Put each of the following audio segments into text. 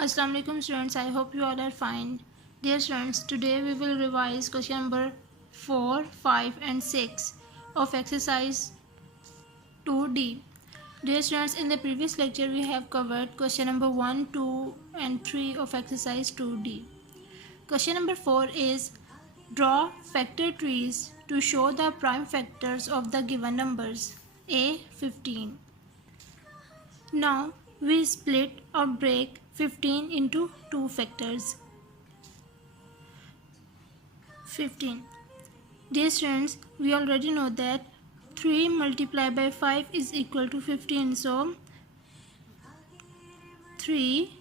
Assalamu alaikum students, I hope you all are fine. Dear students, today we will revise question number 4, 5 and 6 of exercise 2D. Dear students, in the previous lecture we have covered question number 1, 2 and 3 of exercise 2D. Question number 4 is draw factor trees to show the prime factors of the given numbers. A 15. Now we split or break 15 into two factors. 15. Dear students, we already know that 3 multiplied by 5 is equal to 15. So 3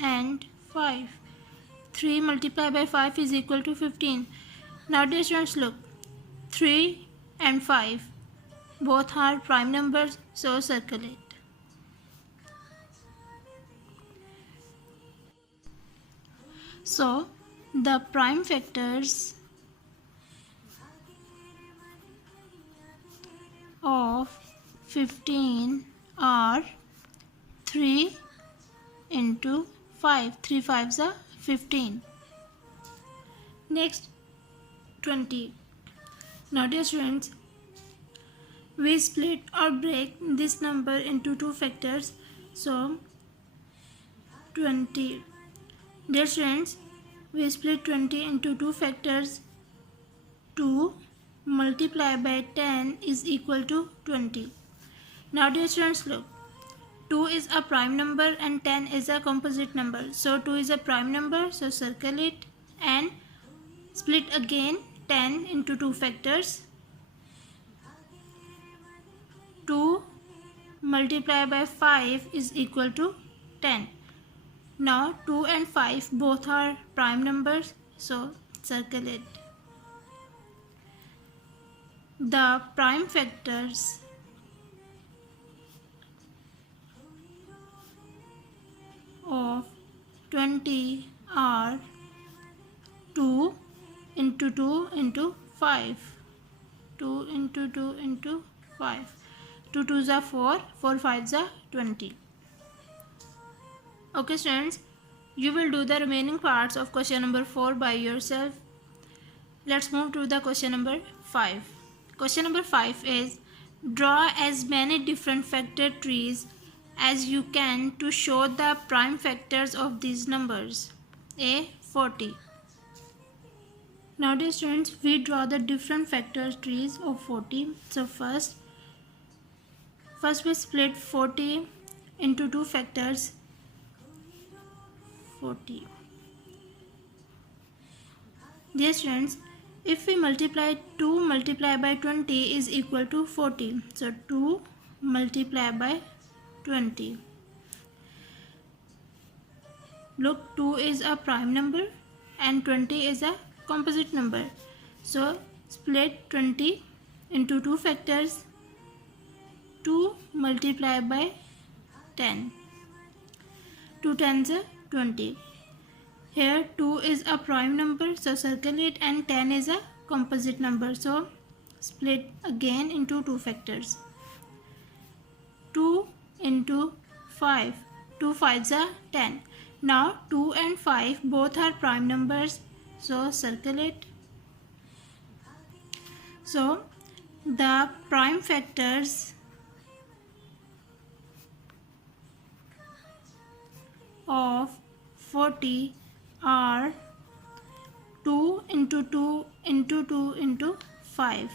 and 5. 3 multiplied by 5 is equal to 15. Now dear students, look, 3 and 5 both are prime numbers, so circle it. So the prime factors of 15 are 3 into 5. 3 5s are 15. Next 20. Now dear students, we split or break this number into two factors. So 20. Dear students, we split 20 into two factors. 2 multiplied by 10 is equal to 20. Now dear students, look, 2 is a prime number and 10 is a composite number. So 2 is a prime number, so circle it and split again 10 into two factors. 2 multiplied by 5 is equal to 10. Now 2 and 5 both are prime numbers, so circle it. The prime factors of 20 are 2 into 2 into 5. 2 into 2 into 5. 2 2s are 4, 4 5s are 20. Okay students, you will do the remaining parts of question number 4 by yourself. Let's move to the question number 5. Question number 5 is draw as many different factor trees as you can to show the prime factors of these numbers. A 40. Now dear students, we draw the different factor trees of 40. So first we split 40 into two factors. 40. Dear students, if we multiply 2 multiplied by 20 is equal to 40. So 2 multiplied by 20. Look, 2 is a prime number and 20 is a composite number. So split 20 into two factors. 2 multiplied by 10. 2 tens are 20. Here 2 is a prime number, so circle it, and 10 is a composite number, so split again into two factors. 2 into 5. 2 5s are 10. Now 2 and 5 both are prime numbers, so circle it. So the prime factors of 40 are 2 into 2 into 2 into 5.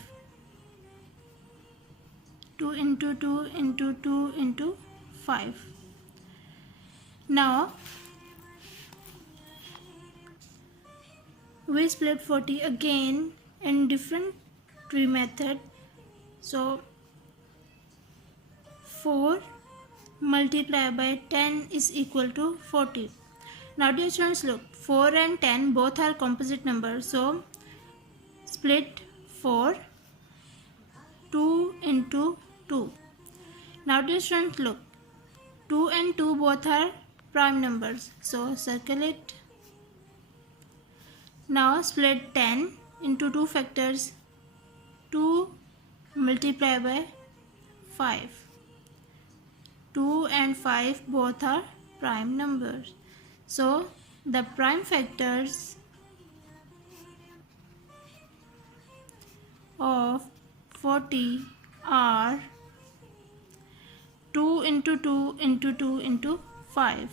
2 into 2 into 2 into 5. Now we split 40 again in different tree method. So 4 multiplied by 10 is equal to 40. Now dear students, look, 4 and 10 both are composite numbers, so split 4. 2 into 2. Now dear students, look, 2 and 2 both are prime numbers, so circle it. Now split 10 into two factors. 2 multiplied by 5. 2 and 5 both are prime numbers. So the prime factors of 40 are 2 into 2 into 2 into 5.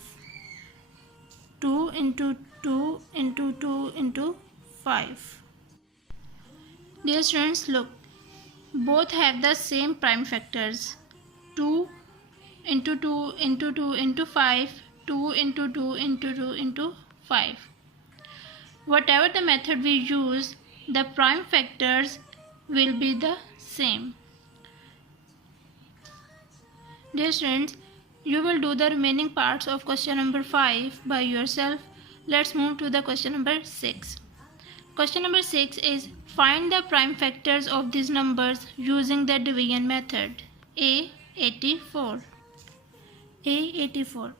2 into 2 into 2 into 5. Dear students, look, both have the same prime factors. 2 into 2 into 2 into 5, 2 into 2 into 2 into 5. Whatever the method we use, the prime factors will be the same. Dear students, you will do the remaining parts of question number 5 by yourself. Let's move to the question number 6. Question number 6 is find the prime factors of these numbers using the division method. A 84. A 84.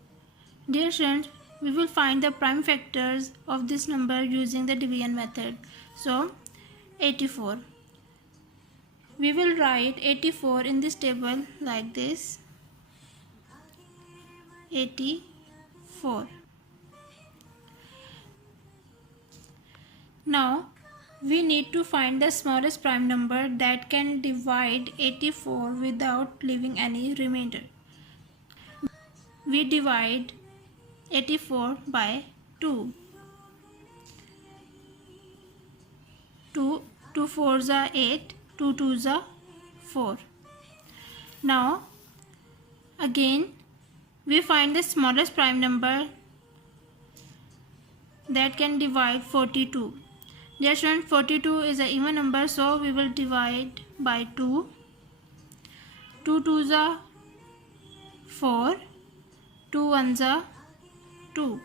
Dear friends, we will find the prime factors of this number using the division method. So 84. We will write 84 in this table like this. 84. Now we need to find the smallest prime number that can divide 84 without leaving any remainder. We divide 84 by 2. 2 4s are 8, 2 2s are 4. Now again we find the smallest prime number that can divide 42. Dear students, 42 is an even number, so we will divide by 2. 2 2s are 4, 2 1s are 2.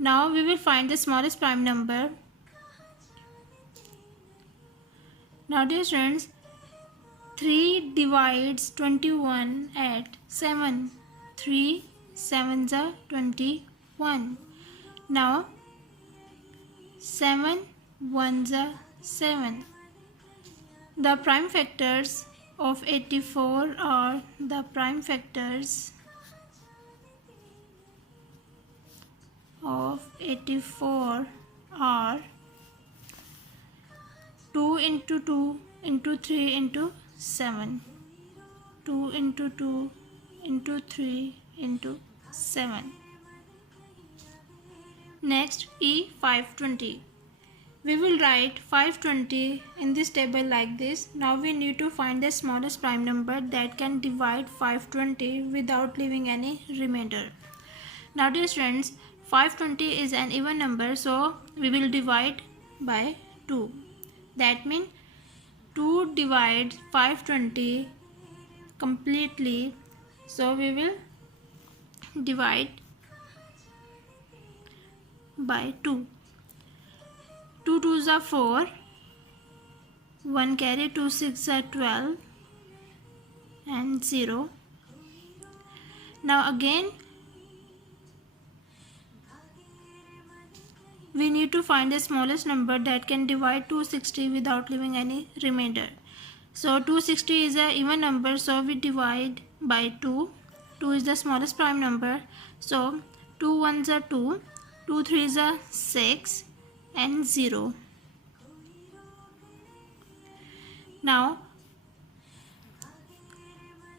Now we will find the smallest prime number. Now dear students, 3 divides 21 at 7. 3 7s are 21. Now 7 1s are 7. The prime factors of 84 are the prime factors of 84 are 2 into 2 into 3 into 7. 2 into 2 into 3 into 7. Next, E 520. We will write 520 in this table like this. Now we need to find the smallest prime number that can divide 520 without leaving any remainder. Now dear friends, 520 is an even number, so we will divide by 2. That means 2 divides 520 completely, so we will divide by 2. 2 2s are 4, 1 carry, 2 6 are 12 and 0. Now again we need to find the smallest number that can divide 260 without leaving any remainder. So 260 is an even number, so we divide by 2. 2 is the smallest prime number, so 2 1s are 2, 2 3s are 6 and 0. Now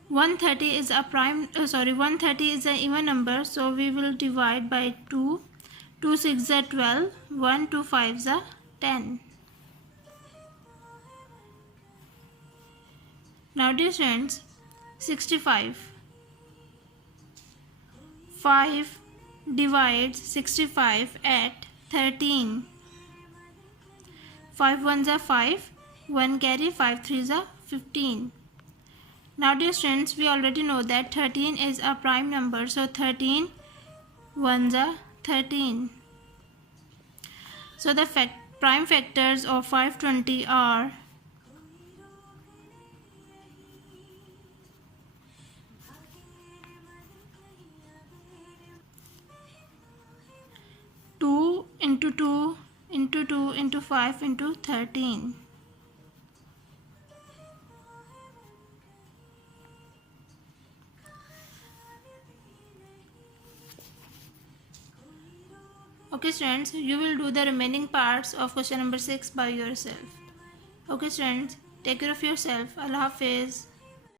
130 is a 130 is an even number, so we will divide by 2. 2 6 are 12, 1 2 5s are 10. Now dear friends, 65. 5 divides 65 at 13. 5 1s are 5, 1 carry, 5 3s are 15. Now dear friends, we already know that 13 is a prime number, so 13 1s are 13. So the prime factors of 520 are 2 into 2 into 2 into 5 into 13. Okay students, you will do the remaining parts of question number 6 by yourself. Okay students, take care of yourself. Allah Hafiz.